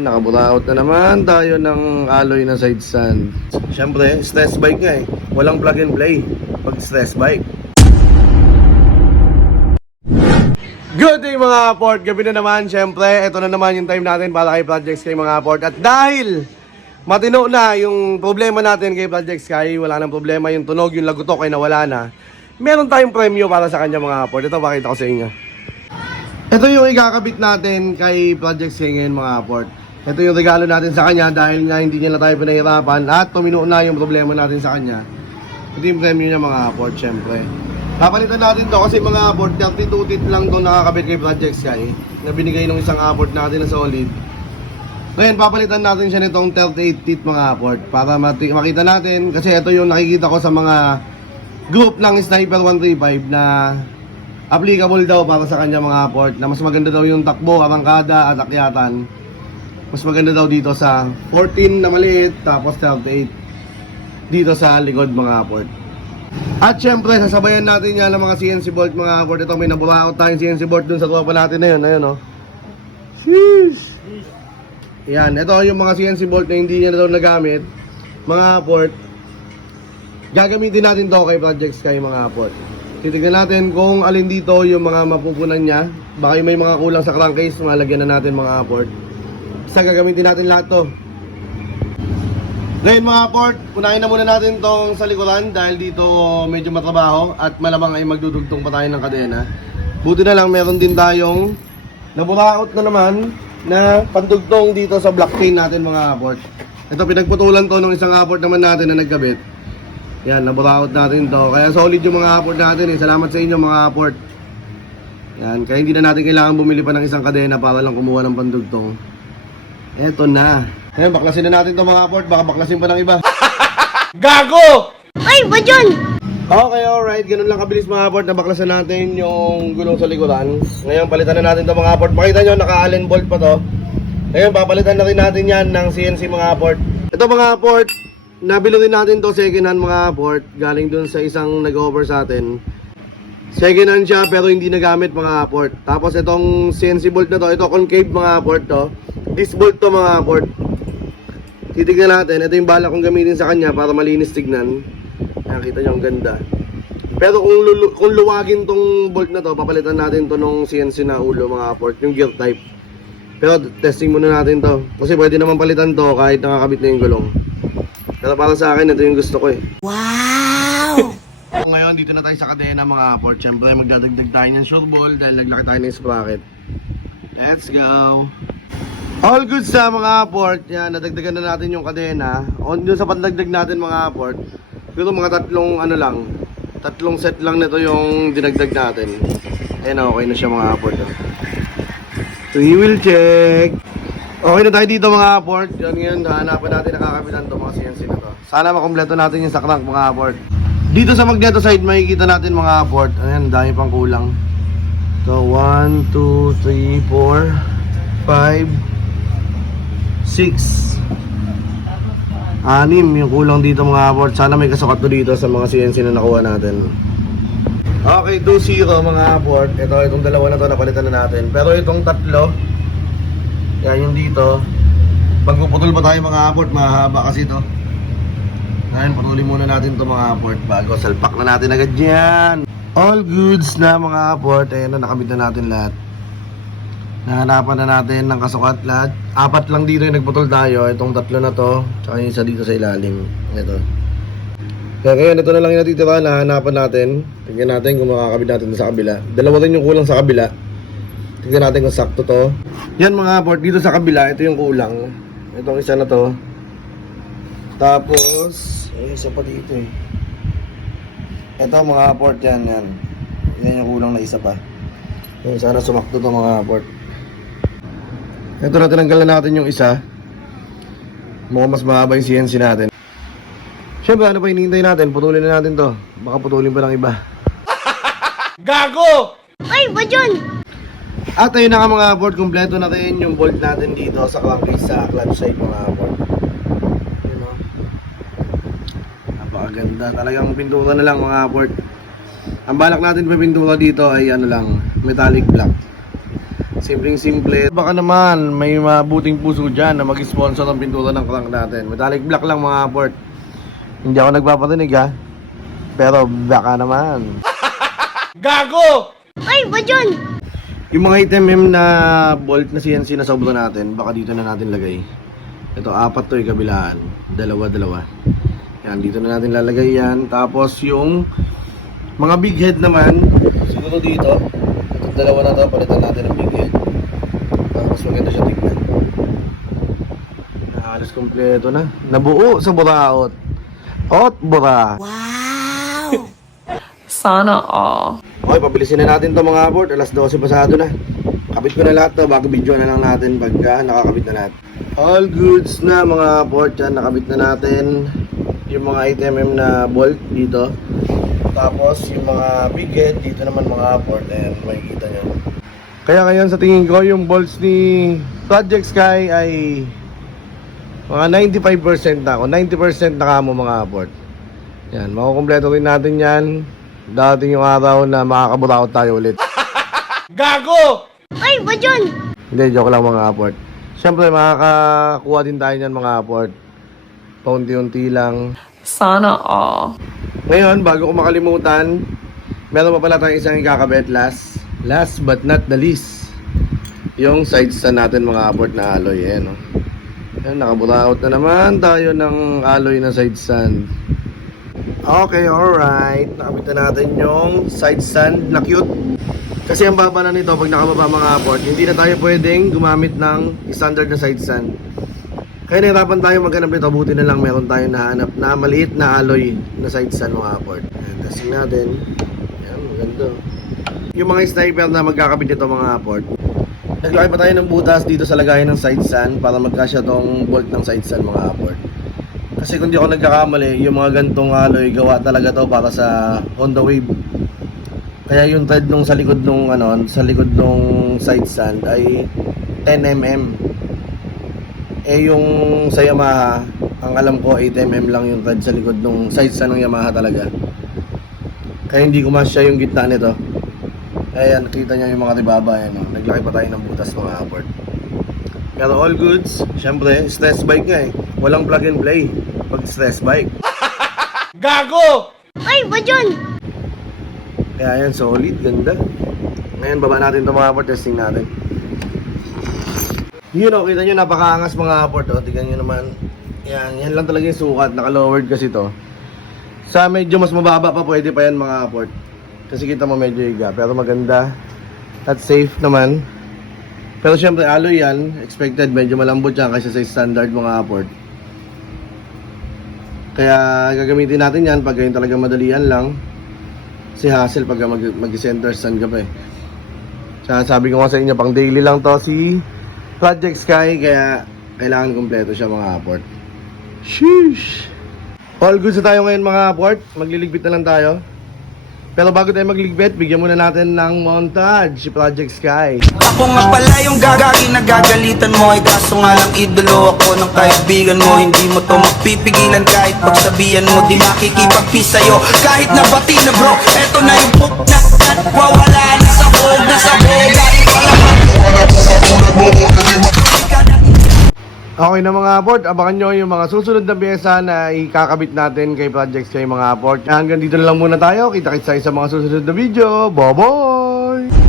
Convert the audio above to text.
Nakaburaot na naman tayo ng alloy na side stand. Siyempre, stress bike nga eh. Walang plug and play pag stress bike. Good day mga port, gabi na naman. Siyempre, ito na naman yung time natin para kay Project Sky mga port. At dahil matino na yung problema natin kay Project Sky, wala nang problema yung tunog, yung lagutok ay nawala na, meron tayong premyo para sa kanya mga port. Ito, pakita ko sa inyo. Ito yung ikakabit natin kay Project Sky ngayon mga port. Ito yung regalo natin sa kanya dahil nga hindi niya na tayo pinahirapan at tumino na yung problema natin sa kanya. Ito yung premyo niya mga port, syempre. Papalitan natin to kasi mga port, 32 teeth lang to nakakabit kay Project Sky na binigay ng isang port natin na solid. Ngayon, papalitan natin siya nitong 38 teeth mga port para makita natin kasi ito yung nakikita ko sa mga group ng Sniper 135 na applicable daw para sa kanya mga port na mas maganda daw yung takbo, arangkada at akyatan. Mas maganda daw dito sa 14 na maliit tapos 38 dito sa likod mga port. At syempre sasabayan natin yan ng mga CNC bolt mga port. Ito may naburaot tayong CNC bolt dun sa tropa natin na yun. Ayan o. Sheesh. Yan, ito yung mga CNC bolt na hindi niya na daw nagamit mga port. Gagamitin natin to kay Project Sky mga port. Titignan natin kung alin dito yung mga mapupunan niya. Baka may mga kulang sa crankcase, malagyan na natin mga port. Basta gagamitin natin lahat to. Ngayon mga port, unahin na muna natin tong sa likuran dahil dito medyo matrabaho at malamang ay magdudugtong pa tayo ng kadena. Buti na lang meron din tayong naburaot na naman na pandugtong dito sa block chain natin mga port. Ito pinagputulan to ng isang port naman natin na nagkabit. Yan, naburaot natin to. Kaya solid yung mga port natin eh. Salamat sa inyo mga port. Yan, kaya hindi na natin kailangan bumili pa ng isang kadena para lang kumuha ng pandugtong. Eto na. Ngayon, baklasin na natin to mga port. Baka baklasin pa ng iba. Gago! Ay, ba dyan? Okay, alright. Ganun lang kabilis mga port na baklasan natin yung gulong sa likuran. Ngayon, palitan na natin to mga port. Makita nyo, naka-allen bolt pa to. Ngayon, papalitan na rin natin yan ng CNC mga port. Ito mga port, nabilo rin natin to second hand mga port. Galing dun sa isang nag-over sa atin. Second hand siya pero hindi nagamit mga port. Tapos itong CNC bolt na to, ito concave mga port to. This bolt to mga port. Titignan natin, ito yung bala kong gamitin sa kanya para malinis tignan. Nakita nyo ang ganda. Pero kung luwagin tong bolt na to, papalitan natin to nung CNC na ulo mga port, yung gear type. Pero testing muna natin to. Kasi pwede naman palitan to kahit nakakabit na yung gulong. Pero para sa akin, ito yung gusto ko eh. Wow! Ngayon, dito na tayo sa kadena mga port. Siyempre, magdadagdag tayo ng short ball dahil naglaki tayo ng sprocket. Let's go! All good sa mga port. Yan, nadagdagan na natin yung kadena. On dun sa pandagdag natin mga port. Pero mga tatlong set lang nito yung dinagdag natin. Ayun, okay na siya mga port. So, we will check. Okay na tayo dito mga port. Yan ngayon, hanapan natin nakakabitan to mga CNC na to. Sana makompleto natin yung sa crank mga port. Dito sa magneto side, makikita natin mga port. Ayan, dami pang kulang. So, 1, 2, 3, 4, 5, 6, 6 yung kulang dito mga port. Sana may kasukat to dito sa mga CNC na nakuha natin. Okay, 2-0 mga port. Itong dalawa na to napalitan na natin. Pero itong tatlo, yan yung dito. Pagpuputol pa tayo mga port, mahaba kasi to. Ngayon, putulin muna natin to mga port bago salpak na natin agad yan. All goods na mga port. Ayan na, nakabit na natin lahat. Nahanapan na natin ng kasukat lahat. 4 lang dito yung nagputol tayo. Itong 3 na to, tsaka yung isa dito sa ilalim. Ito. Kaya ngayon, ito na lang yung natitira. Nahanapan natin. Tingnan natin kung makakabit natin sa kabila. Dalawa rin yung kulang sa kabila. Tingnan natin kung sakto to. Yan mga port, dito sa kabila, ito yung kulang. Itong isa na to. Tapos, ay isa pa dito eh. Ito mga port yan. Yan yung kulang na isa pa. Sana sumakto to mga port. Ito na, tinanggal na natin yung isa. Mukhang mas mahaba yung CNC natin. Siyempre, ano pa hinihintay natin? Putulin na natin to. Baka putulin pa ng iba. Gago! Ay, ba dyan? At ayun na nga mga port, kompleto na rin yung bolt natin dito sa crankcase sa clutch side mga port. Yun o. Napakaganda. Talagang pintura na lang mga port. Ang balak natin pa pintura dito ay ano lang, metallic black. Simpleng simple. Baka naman may mabuting puso dyan na mag-sponsor ng pintura ng crank natin. Metallic black lang mga port. Hindi ako nagpapatinig ha. Pero baka naman. Gago! Ay, ba dyan? Yung mga item na bolt na CNC na sobra natin, baka dito na natin lagay. Ito, 4 to yung kabilaan. Dalawa. Yan, dito na natin lalagay yan. Tapos yung mga big head naman, siguro dito. Itong dalawa na to, palitan natin ang big head. Tapos maganda siya tignan. Halos kompleto na. Nabuo sa buraot. Ot bura. Wow! Sana all. Okay, pabilisin na natin to mga abort. Alas 12 pasado na. Kapit ko na lahat to. Bago video na lang natin pagka nakakabit na lahat. All goods na mga abort. Yan, nakabit na natin. Yung mga item na bolt dito. Tapos yung mga big head dito naman mga abort. Ayan, makikita nyo. Kaya ngayon sa tingin ko yung bolts ni Project Sky ay mga 95% na ako. 90% na kamo mga abort. Yan, makukumpleto rin natin yan. Dating yung araw na makakaburaot tayo ulit. Gago! Ay, ba dyan? Hindi, joke lang mga aport. Siyempre, makakakuha din tayo niyan mga aport. Paunti-unti lang. Sana all. Ngayon, bago ko makalimutan, meron pa pala tayong isang ikakabit last. Last but not the least. Yung side stand natin mga aport na alloy. Ayan, oh. Ayan, nakaburaot na naman tayo ng alloy na side stand. Okay, alright. Nakabit na natin yung side stand na cute. Kasi ang baba na nito, pag nakababa mga aport, hindi na tayo pwedeng gumamit ng standard na side stand. Kaya nahirapan tayo maghanap nito. Buti na lang meron tayong nahanap na maliit na alloy na side stand mga aport. Ayan, testing natin. Ayan, maganda. Yung mga sniper na magkakabit nito mga aport, naglaki pa tayo ng butas dito sa lagayan ng side stand para magkasya tong bolt ng side stand mga aport. Kasi kung di ako nagkakamali, yung mga gantong alloy gawa talaga to para sa Honda Wave. Kaya yung thread nung sa likod nung side stand ay 10mm. Eh yung sa Yamaha, ang alam ko 8mm lang yung thread sa likod nung side stand ng Yamaha talaga. Kaya hindi kumasya yung gitna nito. Ayan, nakita niyo yung mga ribaba yan, oh. Naglaki pa tayo ng butas mga aport. Pero all goods, syempre, stress bike nga eh. Walang plug and play pag stress bike. Gago! Ay, ba dyan? Kaya yan, solid, ganda. Ngayon, baba natin ito mga aport, testing natin. Yun o, kita nyo, napakaangas mga aport. O, tignan nyo naman. Yan lang talaga yung sukat. Naka-lowered kasi to. Sa medyo mas mababa pa, pwede pa yan mga aport. Kasi kita mo medyo higa. Pero maganda. At safe naman. Pero syempre, alloy yan. Expected, medyo malambot yan kasi sa standard mga aport. Kaya gagamitin natin yan pag ganyan talaga madalian lang. Si hassle pag mag-center stand ka pa eh. Sabi ko nga sa inyo, pang daily lang to si Project Sky. Kaya kailangan kumpleto siya mga aport. Sheesh! All goods na tayo ngayon mga aport. Magliligpit na lang tayo. Pero bago tayo magligbit, bigyan muna natin ng montage si Project Sky. Ako nga pala yung gagawin na gagalitan mo. Ay kaso nga lang idolo ako ng kaibigan mo. Hindi mo to mapipigilan kahit pagsabihan mo. Di makikipag-peace sa'yo kahit nabati na bro. Eto na yung puk na wawala na sa hog na sa hog. Kahit wala Okay na mga aport, abangan nyo yung mga susunod na pyesa na ikakabit natin kay Project Sky mga aport. Hanggang dito na lang muna tayo. Kita-kits tayo sa mga susunod na video. Bye-bye!